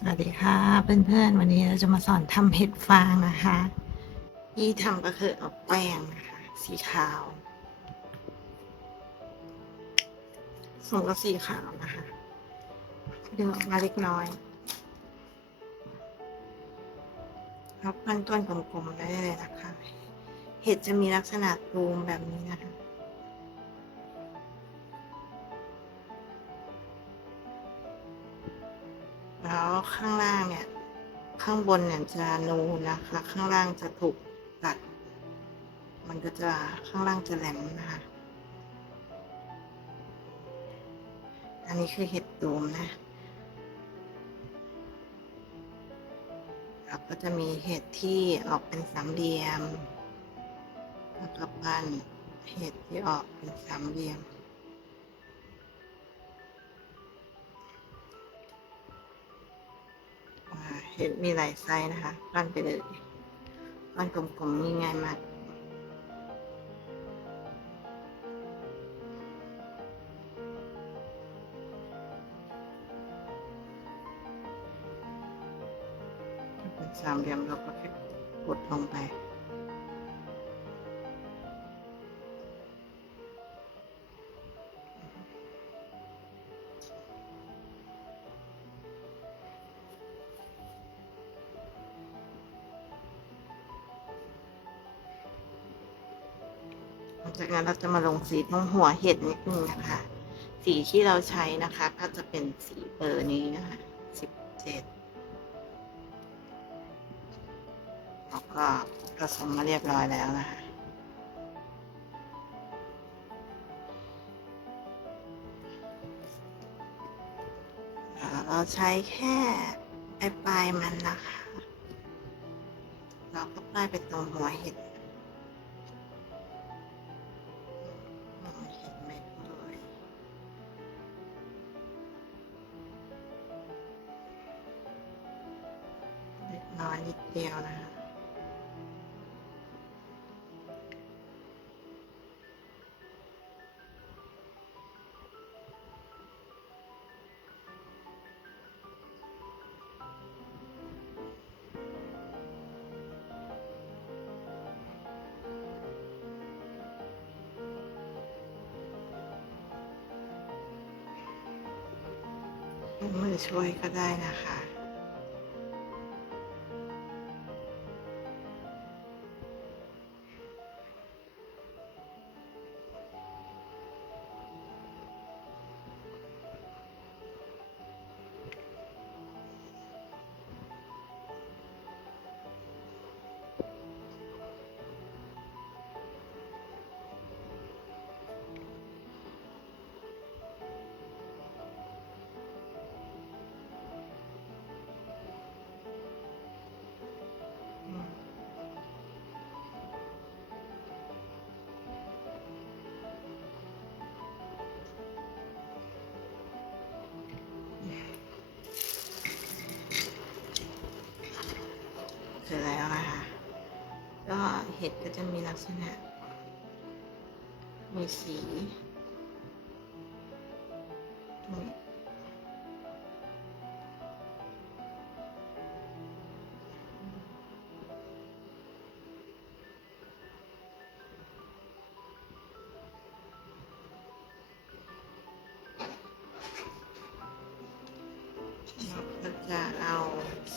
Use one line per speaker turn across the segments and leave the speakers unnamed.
สวัสดีค่ะเพื่อนๆวันนี้เราจะมาสอนทำเห็ดฟางนะคะ ที่ทำก็คือเอาแป้งนะคะสีขาวส่วนก็สีขาวนะคะดึงออกมาเล็กน้อยแล้วปั้นต้นกลมๆได้เลยนะคะ เห็ดจะมีลักษณะตูมแบบนี้นะคะ แล้วข้างล่างเนี่ย ข้างบนเนี่ยจะนูนนะคะ ข้างล่างจะถูกตัด มันก็จะข้างล่างจะแหลมนะคะ อันนี้คือเห็ดตูมนะแล้วก็จะมีเห็ดที่ออกเป็นสามเหลี่ยมแล้วก็ปั้นเห็ดที่ออกเป็นสามเหลี่ยม เห็ดมีหลายไซส์นะคะปั้นไปเลยปั้นกลมๆนี่ง่ายมากถ้าเป็นสามเหลี่ยมเราก็แค่กดลงไป จากนั้นเราจะมาลงสีตรงหัวเห็ดนิดนึงนะคะ สีที่เราใช้นะคะ ก็จะเป็นสีเบอร์นี้นะคะสิบเจ็ดแล้วก็ผสมมาเรียบร้อยแล้วนะคะเราใช้แค่ปลายปลายมันนะคะ เราก็ป้ายไปตรงหัวเห็ด นิดเดียวนะคะมือช่วยก็ได้นะคะ ดก็จะมีลักษณะ มีสีตรงนี้เราก็จะเอา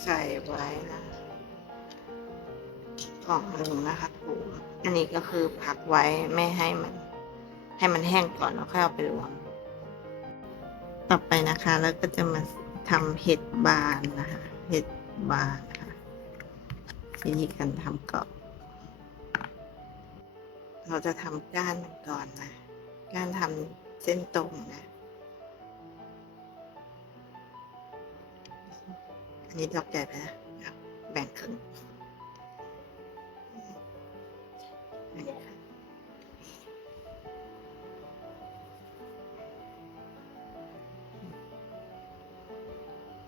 ใส่ไว้นะ กล่องหนึ่งนะคะถุงอันนี้ก็คือพักไว้ไม่ให้มัน ให้มันแห้งก่อนแล้วค่อยเอาไปรวม ต่อไปนะคะ แล้วก็จะมาทำเห็ดบานนะคะ เห็ดบานนะคะวิธีการทำก็เราจะทำก้านมันก่อนนะ ก้านทำเส้นตรงนะ อันนี้ดอกใหญ่ไปนะแบ่งครึ่ง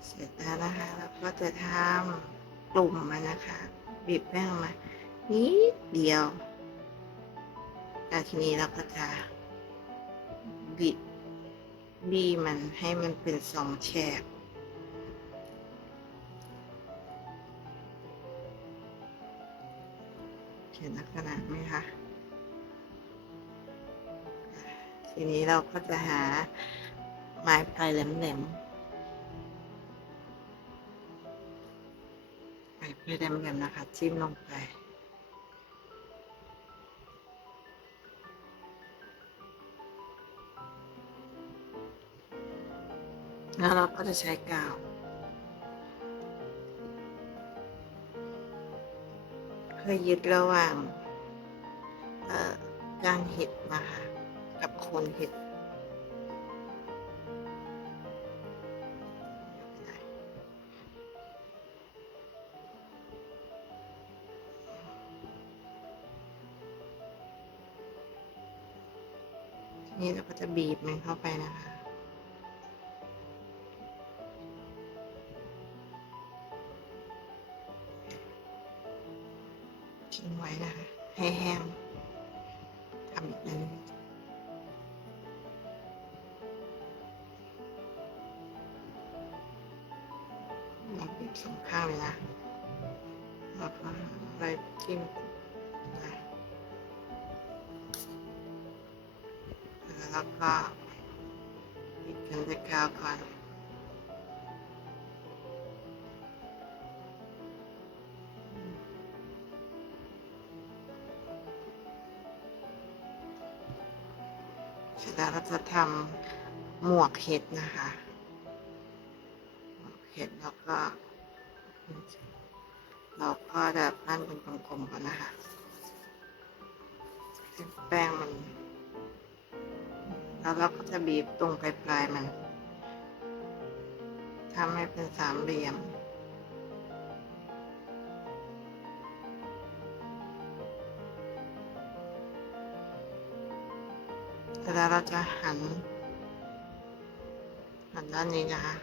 เสร็จแล้วนะคะแล้วก็จะทำกลุ่มมานะคะ บีบแป้งมานิดเดียวแต่ทีนี้เราก็จะบีบบีมันให้มันเป็นสองแฉกเห็นลักษณะไหมคะ ทีนี้เราก็จะหาไม้ปลายแหลมๆ ไม้ปลายแหลมๆนะคะ จิ้มลงไป แล้วเราก็จะใช้กาวเพื่อยึดระหว่างกานเห็ดนะคะ กับโคนเห็ด นี้เราก็จะบีบมันเข้าไปนะคะทิ้งไว้นะคะ ให้แห้งทำอีกนึงเราบีบสองข้างเลยนะแล้วก็ไปจิ้ม แล้วก็ปิดกันด้วยกาวก่อนเสร็จแล้วเราจะทำหมวกเห็ดนะคะหมวกเห็ดแล้วก็ เราก็จะปั้นเป็นกลมๆก่อนนะคะแป้งมัน แล้วเราก็จะบีบตรงปลายๆมันทำให้เป็นสามเหลี่ยม แล้วเราจะหัน หันด้านนี้นะคะ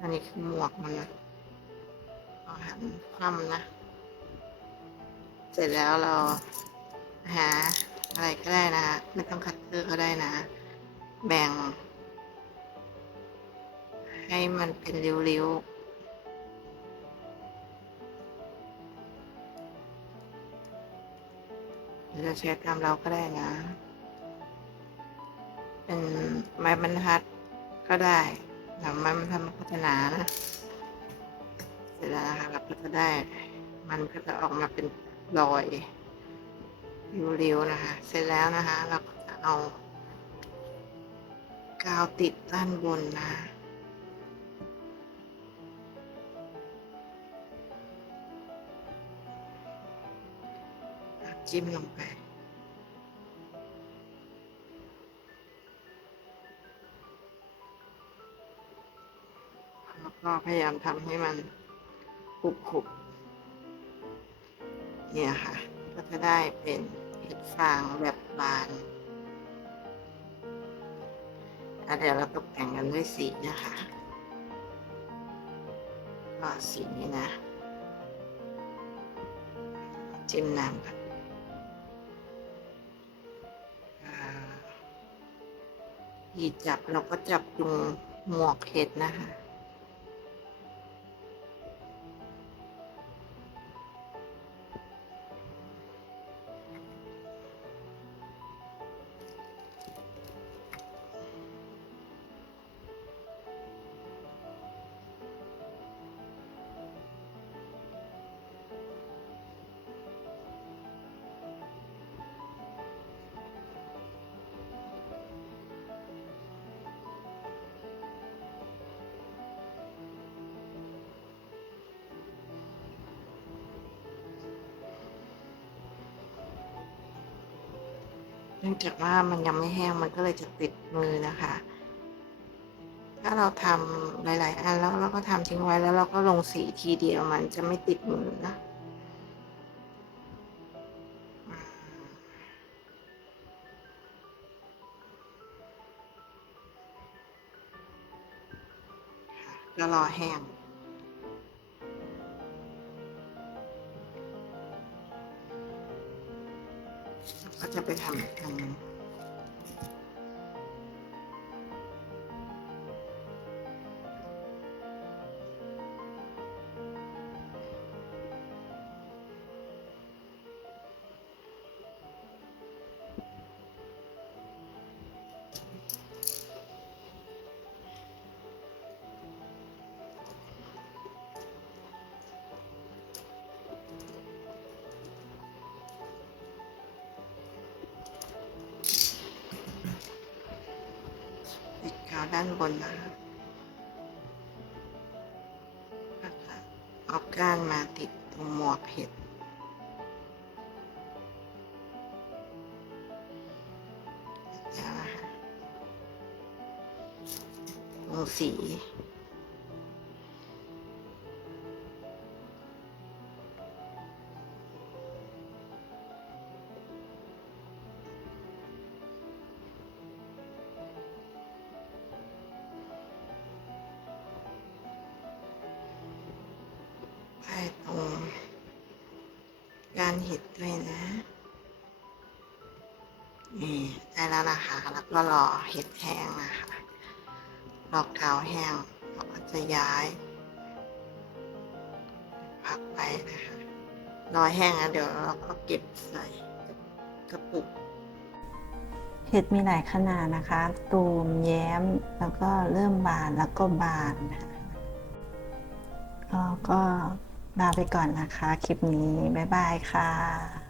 อันนี้คือหมวกมันนะเราหันคว่ำนะ เสร็จแล้วเราหา อะไรก็ได้นะไม่ต้องคัตเตอร์ก็ได้นะ แบ่ง ให้มันเป็นริ้วๆหรือจะใช้ตามเราก็ได้นะ เป็นไม้บรรทัดก็ได้แต่ไม้บรรทัดมันก็จะหนานะ เสร็จแล้วนะคะเราก็จะได้ มันก็จะออกมาเป็นรอย ริ้วๆนะคะ เสร็จแล้วนะคะ เราก็จะเอากาวติดด้านบนนะคะจิ้มลงไปแล้วก็พยายามทำให้มันกรุบๆเนี่ยค่ะ ก็จะได้เป็น เห็ดฟางแบบบานแล้วเดี๋ยวเราตกแต่งกันด้วยสีนะคะก็สีนี้นะ จิ้มน้ำกันหยิบจับเราก็จับตรงหมวกเห็ดนะคะ เนื่องจากว่ามันยังไม่แห้งมันก็เลยจะติดมือนะคะ ถ้าเราทำหลาย ๆ อันแล้วเราก็ทำทิ้งไว้แล้วเราก็ลงสีทีเดียวมันจะไม่ติดมือนะอืมค่ะก็รอแห้ง ก็จะไปทำอีกอันหนึงาด้านบนนะคะนะคะเอาก้านมาติดตรงหมวกเห็ดเดี๋ยวนะคะตรงสี ต้ตรงการเห็ดด้วยนะนี่ได้แล้วนะคะแล้วก็รอเห็ดแห้งนะคะรอกเท้าแห้งเราก็จะย้ายพักไปนะคะรอแห้งแล้วเดี๋ยวเราก็เก็บใส่กระปุกเห็ดมีหลายขนาดนะคะ ตูมแย้ม แล้วก็เริ่มบานแล้วก็บานนะคะก็ ลาไปก่อนนะคะ คลิปนี้ บ๊ายบายค่ะ